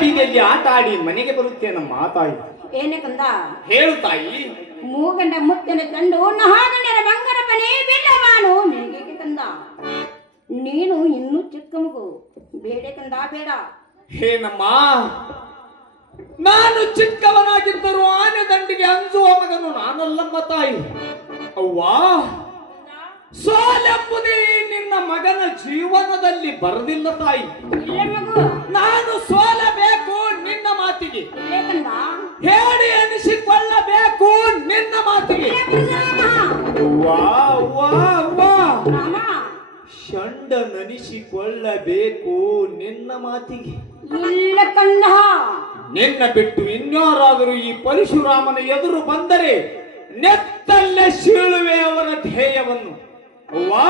ಬೀದಿಯಲ್ಲಿ ಆಟ ಆಡಿ ಮನೆಗೆ ಬರುತ್ತೇನಮ್ಮ ತಾಯಿ. ಏನೇ ಕಂದ? ಹೇಳು ತಾಯಿ. ಮೂಗಂಡ ಮುತ್ತಿನ ತಂಡು ನಹಾಗಂಡರ ಬಂಗಾರಪ್ಪನೇ ಬಿಲ್ಲವಾನು ನಿನಗೆ ಕಂದ. ನೀನು ಇನ್ನೂ ಚಿಕ್ಕ ಮಗು, ಬೇಡ ಕಂದ ಬೇಡ. ಏನಮ್ಮ, ನಾನು ಚಿಕ್ಕವನಾಗಿದ್ದರೂ ಆನೆ ದಂಡಿಗೆ ಅಂಜುವ ಮಗನು ನಾನಲ್ಲಮ್ಮ ತಾಯಿ. ಅವ್ವಾ, ಸೋಲೆಂಬುದೇ ನಿನ್ನ ಮಗನ ಜೀವನದಲ್ಲಿ ಬರದಿಲ್ಲ ತಾಯಿ. ನಾನು ಸೋಲಬೇಕು ನಿನ್ನ ಮಾತಿಗೆ, ಹೇಳಿ ಎನಿಸಿಕೊಳ್ಳಬೇಕು ನಿನ್ನ ಮಾತಿಗೆ. ಷಂಡ ನನಿಸಿಕೊಳ್ಳಬೇಕು ನಿನ್ನ ಮಾತಿಗೆ. ಇಲ್ಲ ಕಂದ, ನಿನ್ನ ಬಿಟ್ಟು ಇನ್ಯಾರಾದರೂ ಈ ಪರಶುರಾಮನ ಎದುರು ಬಂದರೆ ನೆತ್ತಲ್ಲೇ ಸೀಳುವೆ ಅವರ ಧ್ಯೇಯವನ್ನು. ಅವ್ವಾ,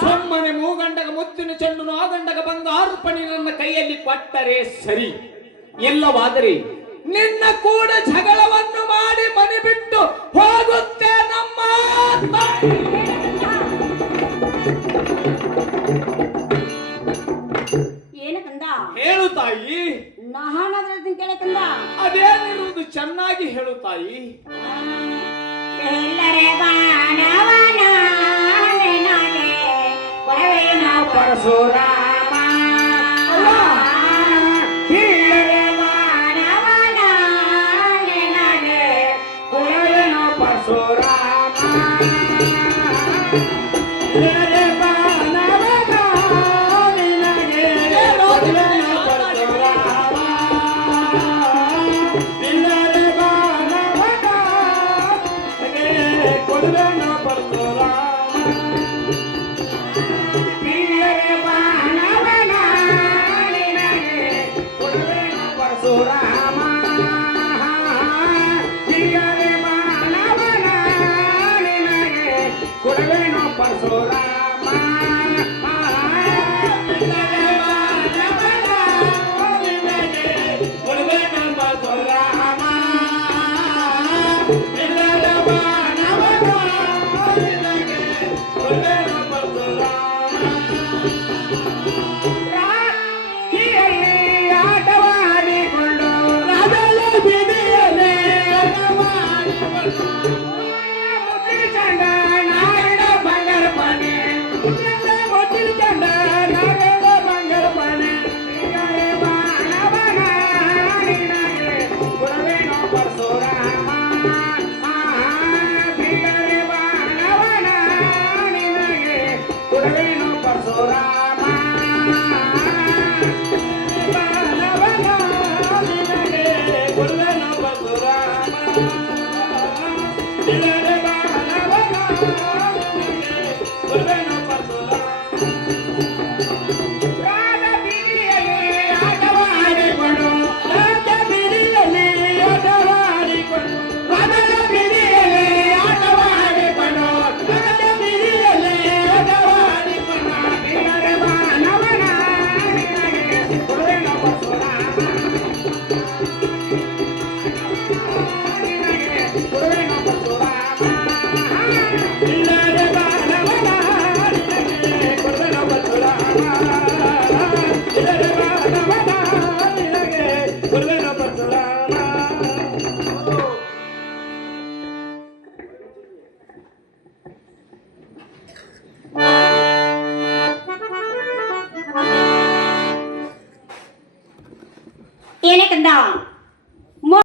ಸುಮ್ಮನೆ ಮೂಗಂಡಗ ಮುತ್ತಿನ ಚೆಂಡು ಆಗಂಡಗ ಬಂಗಾರಪಣಿ ನನ್ನ ಕೈಯಲ್ಲಿ ಕೊಟ್ಟರೆ ಸರಿ, ಇಲ್ಲವಾದರೆ ನಿನ್ನ ಕೂಡ ಜಗಳವನ್ನು ಮಾಡಿ ಮನೆ ಬಿಟ್ಟು ಹೋಗುತ್ತೆ ನಮ್ಮ ತಾಯಿ. ಏನು ಕಂದ? ಹೇಳು ತಾಯಿ. ನಾನಾದ್ರೂ ಕೇಳ ಕಂದ. ಅದೇನಿರುವುದು ಚೆನ್ನಾಗಿ ಹೇಳು ತಾಯಿ. ಎಲ್ಲರೆ ಬಾಣವನ ಪರಶುರಾಮ ಎಲ್ಲರೆ ಬಾಣವನ ನೆನಗೆ ಕುಳವೇನೋ ಪರಶುರಾಮ. ಎಲ್ಲರೆ ಬಾಣವನ ನೆನಗೆ ಕುಳವೇನೋ ಪರಶುರಾಮ. ಎಲ್ಲರೆ ಬಾಣವನ ನೆನಗೆ ಕುಳವೇನೋ ಪರಶುರಾಮ. ಏನೇ ಕಂದ?